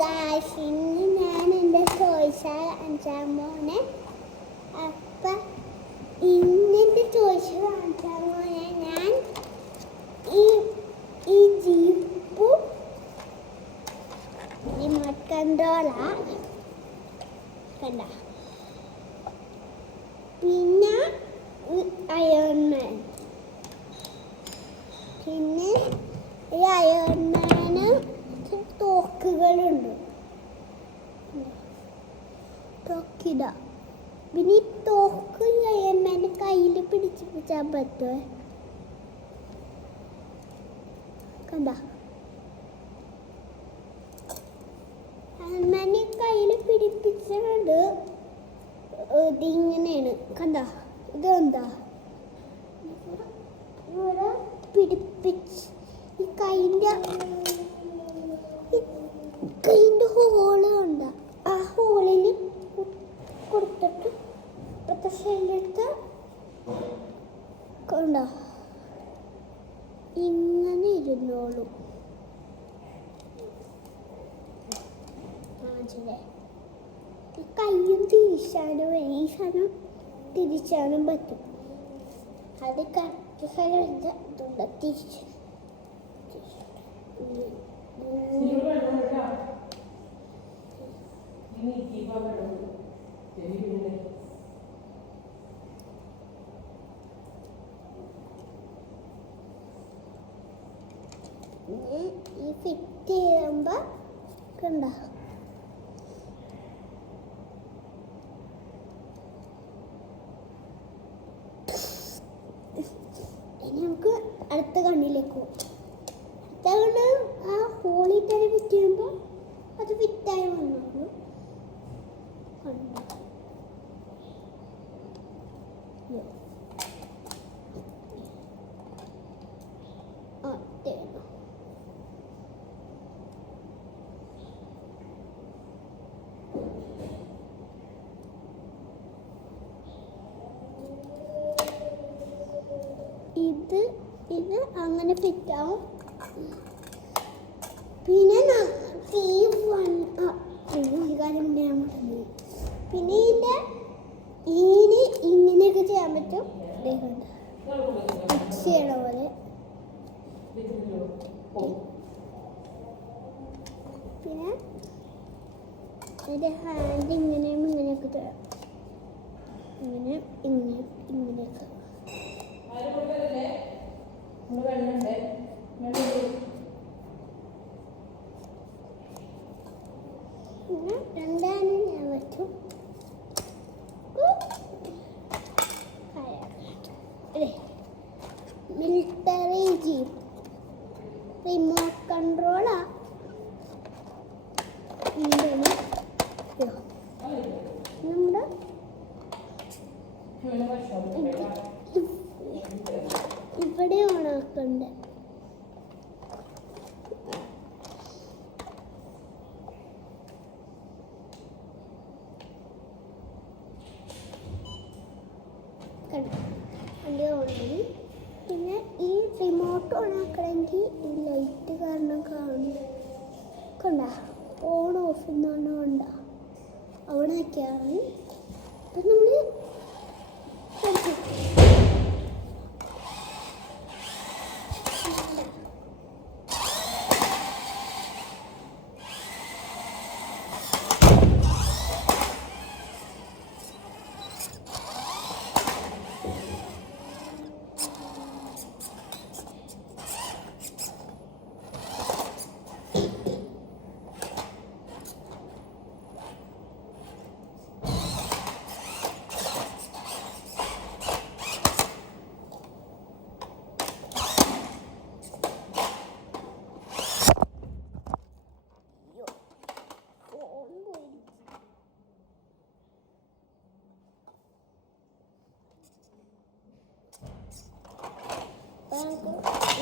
Guys, ഇന്ന് ഞാൻ എൻ്റെ ചോയ്സ് കാണിച്ചാൽ മോനെ. അപ്പം ഇന്നത്തെ ചോയ്സ് കാണിച്ചാൽ മോനെ ഞാൻ ഈ ജീപ്പ് റിമോട്ട് കൺട്രോളാ കണ്ട. പിന്നെ അയൺമാൻ. പിന്നെ ഈ അയൺമാന് തോക്കുകളുണ്ട്. തോക്കിടാ. പിന്നെ ഈ തോക്ക് അയൺമാൻ്റെ കയ്യിൽ പിടിച്ചാൽ പറ്റുമേ. കണ്ട, അയൺമാനെ കയ്യിൽ പിടിപ്പിച്ചത് ഇതിങ്ങനെയാണ്. കണ്ട, ഇതെന്താ ഇവിടെ പിടിപ്പിച്ച് ഈ കൈൻ്റെ ഹോള് കണ്ട. ആ ഹോളിൽ കൊടുത്തിട്ട് ഇപ്പത്തെ ശരീരത്ത് കണ്ട ഇങ്ങനെ ഇരുന്നോളൂ. ഈ കയ്യും തിരിച്ചാനും ഈ സാധനം തിരിച്ചാനും പറ്റും. അത് കറക്റ്റ് സ്ഥലം തിരിച്ച് ഈ ഫിറ്റ് ചെയ്യുമ്പോൾ കണ്ട ഇനി നമുക്ക് അടുത്ത കണ്ണിലേക്ക് പോകും. അടുത്ത കണ്ണ് ആ ഹോളിൽ തന്നെ ഫിറ്റ് ചെയ്യുമ്പോൾ അത് ഫിറ്റായി വന്നോളൂ. കണ്ടോ, ഇത് അങ്ങനെ ഫിറ്റാവും. പിന്നെ പിന്നെ ഇതിൻ്റെ ഇങ്ങനെയൊക്കെ ചെയ്യാൻ പറ്റും. ചെയ്യണ പോലെ. പിന്നെ അതിൻ്റെ ഹാൻഡ് ഇങ്ങനെയും ഇങ്ങനെയൊക്കെ ചെയ്യാം. ഇങ്ങനെയൊക്കെ രണ്ടാണ് ഞാൻ പറ്റും. മിലിറ്ററി ജീപ്പ് റിമോട്ട് കൺട്രോളാ. നമ്മുടെ ഇവിടെ ഓണാക്കണ്ട്. വണ്ടി ഓണായി. പിന്നെ ഈ റിമോട്ട് ഓണാക്കണമെങ്കിൽ ഈ ലൈറ്റ് കാരണം കാണുന്നു. കണ്ട, ഓൺ ഓഫ് എന്നാണ് കണ്ട. അവിടെ നിൽക്കുകയാണ്. അപ്പം നമ്മൾ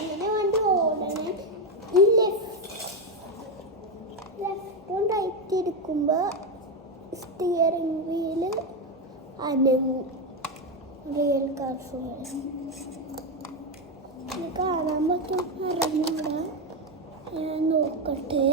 ഇങ്ങനെ വണ്ടി ഓടണേ. ഈ ലെഫ്റ്റും റൈറ്റ് എടുക്കുമ്പോൾ സ്റ്റിയറിംഗ് വീല് റിയൽ കാർ കാണാൻ പറ്റും. അറിഞ്ഞൂടാ, ഞാൻ നോക്കട്ടെ.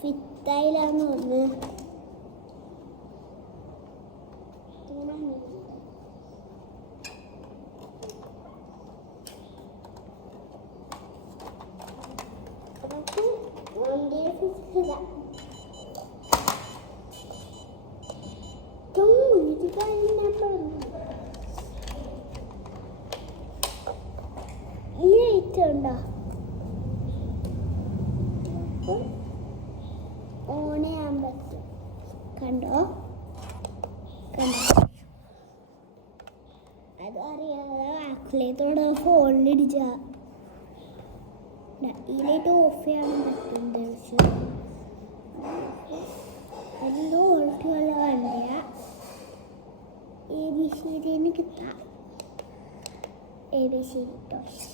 ഫിറ്റായില്ലാന്ന് തോന്നുന്നു. ഈ ലൈറ്റ് ഉണ്ടോ? ഓൺ ചെയ്യാൻ പറ്റും. കണ്ടോ അത് അറിയാതെ ആക്ലേത്തോടെ ഫോണിലിടിച്ച ഈ ലൈറ്റ് ഓഫ് ചെയ്യാൻ പറ്റും. എല്ലാം ഓൾട്ടുള്ള വണ്ടിയ ABCD കിട്ടാം. ABCD ടോയ്സ്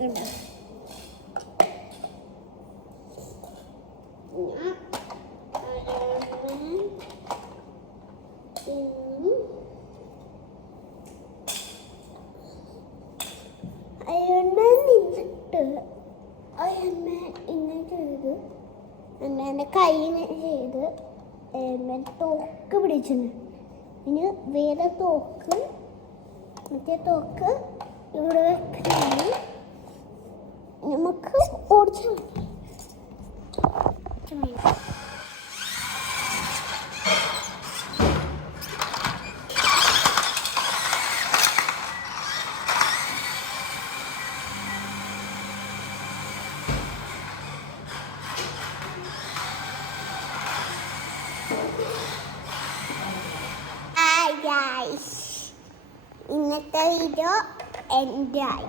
കണ്ടോ? എൻ്റെ കൈയിന് ചെയ്ത് തോക്ക് പിടിച്ചിന്. ഇനി വേറെ തോക്ക്, മറ്റേ തോക്ക് ഇവിടെ വെക്കണം. നമുക്ക് ഓടിച്ചു ഇന്നത്തെ വീഡിയോ എൻജോയ്.